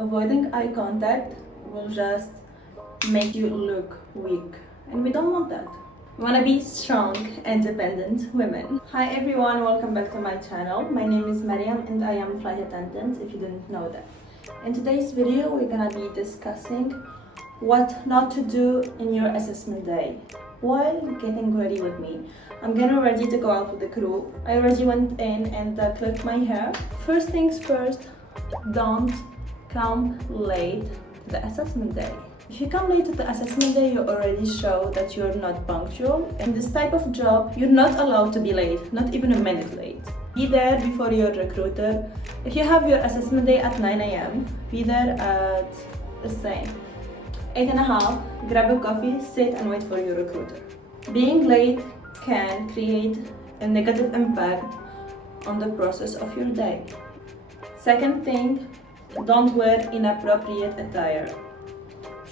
Avoiding eye contact will just make you look weak, and we don't want that. We want to be strong, independent women. Hi everyone, welcome back to my channel. My name is Mariam and I am flight attendant, if you didn't know that. In today's video, we're gonna be discussing what not to do in your assessment day. While getting ready with me, I'm getting ready to go out with the crew. I already went in and clipped my hair. First things first, don't come late to the assessment day. If you come late to the assessment day, you already show that you're not punctual. In this type of job, you're not allowed to be late, not even a minute late. Be there before your recruiter. If you have your assessment day at 9 a.m., be there at, let's say, 8:30, grab a coffee, sit and wait for your recruiter. Being late can create a negative impact on the process of your day. Second thing, don't wear inappropriate attire.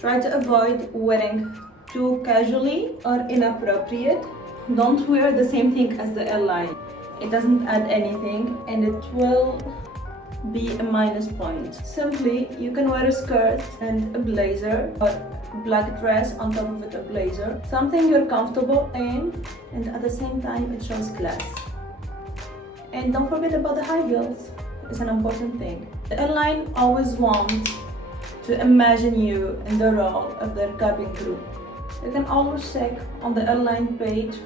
Try to avoid wearing too casually or inappropriate. Don't wear the same thing as the airline. It doesn't add anything and it will be a minus point. Simply, you can wear a skirt and a blazer or black dress on top of it, a blazer. Something you're comfortable in and at the same time it shows class. And don't forget about the high heels. It's an important thing. The airline always wants to imagine you in the role of their cabin crew. You can always check on the airline page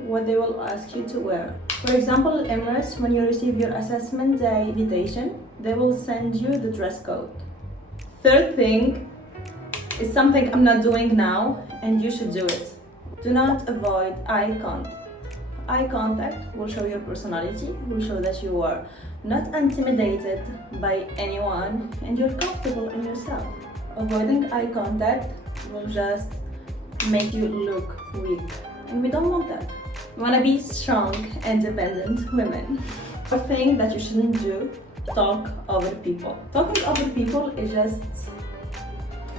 what they will ask you to wear. For example, in Emirates, when you receive your assessment day invitation, they will send you the dress code. Third thing is something I'm not doing now, and you should do it. Do not avoid eye contact. Eye contact will show your personality, will show that you are not intimidated by anyone and you're comfortable in yourself. Avoiding eye contact will just make you look weak, and we don't want that. We want to be strong, independent women. The thing that you shouldn't do, talk over people. Talking over people is just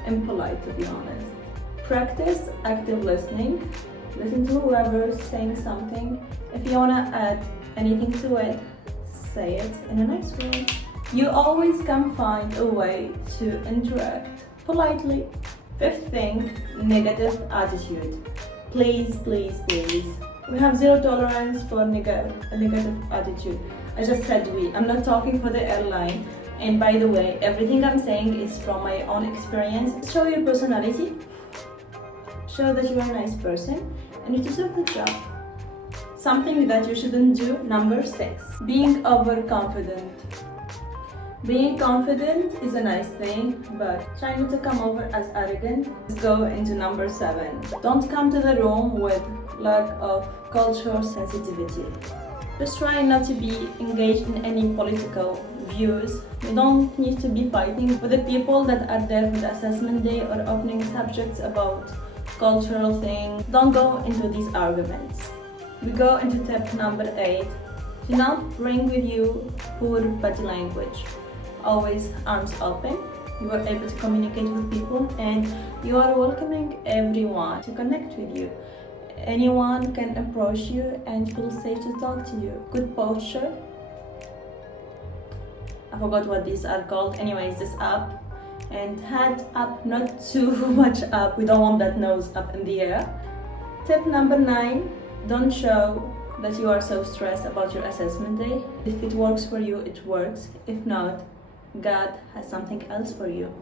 impolite, to be honest. Practice active listening. Listen to whoever's saying something. If you want to add anything to it, say it in a nice way. You always can find a way to interact politely. Fifth thing, negative attitude. Please, please, please. We have zero tolerance for a negative attitude. I just said we. I'm not talking for the airline. And by the way, everything I'm saying is from my own experience. Show your personality. Show that you are a nice person and you deserve the job. Something that you shouldn't do, number 6. Being overconfident. Being confident is a nice thing, but try not to come over as arrogant. Let's go into number 7. Don't come to the room with lack of cultural sensitivity. Just try not to be engaged in any political views. You don't need to be fighting with the people that are there for the assessment day or opening subjects about cultural things. Don't go into these arguments. We go into tip number 8. Do not bring with you poor body language. Always arms open. You are able to communicate with people and you are welcoming everyone to connect with you. Anyone can approach you and feel safe to talk to you. Good posture. I forgot what these are called. Anyways, this up. And head up, not too much up. We don't want that nose up in the air. Tip number 9. Don't show that you are so stressed about your assessment day. If it works for you, it works. If not, God has something else for you.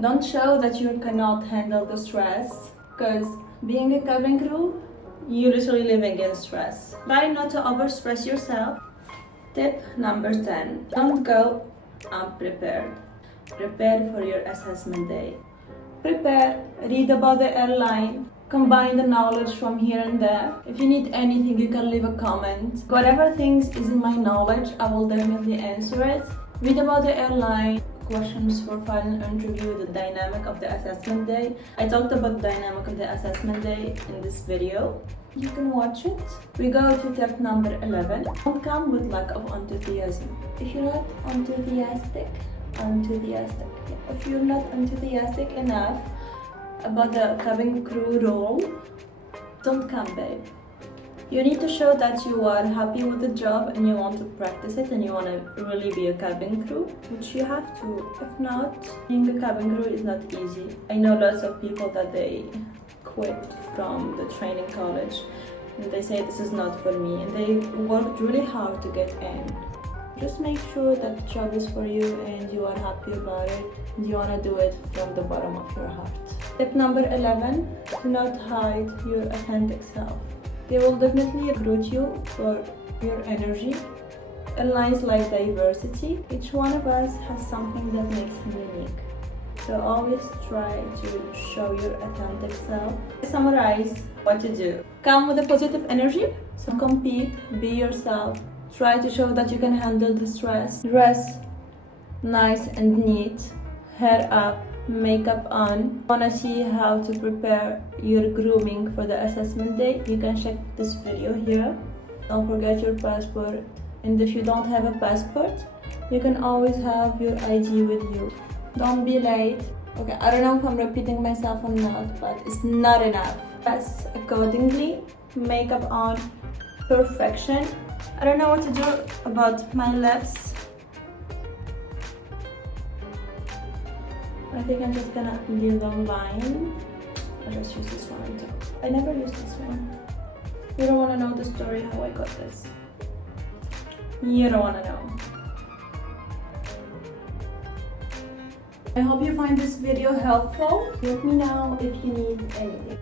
Don't show that you cannot handle the stress, because being a cabin crew, you're literally living in stress. Try not to overstress yourself. Tip number 10. Don't go unprepared. Prepare for your assessment day. Prepare, read about the airline, combine the knowledge from here and there. If you need anything, you can leave a comment. Whatever things is in my knowledge, I will definitely answer it. Read about the airline, questions for final interview, the dynamic of the assessment day. I talked about the dynamic of the assessment day in this video. You can watch it. We go to tip number 11. Don't come with lack of enthusiasm. If you're not enthusiastic, if you're not enthusiastic enough about the cabin crew role, don't come, babe. You need to show that you are happy with the job and you want to practice it and you want to really be a cabin crew, which you have to. If not, being a cabin crew is not easy. I know lots of people that they quit from the training college and they say this is not for me, and they worked really hard to get in. Just make sure that the job is for you and you are happy about it and you want to do it from the bottom of your heart. Tip number 11, do not hide your authentic self. They will definitely recruit you for your energy. In lines like diversity, each one of us has something that makes him unique. So always try to show your authentic self. Summarize what to do. Come with a positive energy. So compete, be yourself. Try to show that you can handle the stress. Dress nice and neat. Hair up, makeup on. Wanna see how to prepare your grooming for the assessment day? You can check this video here. Don't forget your passport. And if you don't have a passport, you can always have your ID with you. Don't be late. Okay, I don't know if I'm repeating myself or not, but it's not enough. Dress accordingly, makeup on, perfection. I don't know what to do about my lips. I think I'm just gonna leave them line. I'll just use this one on top. I never used this one. You don't wanna know the story how I got this. You don't wanna know. I hope you find this video helpful. Let me know if you need anything.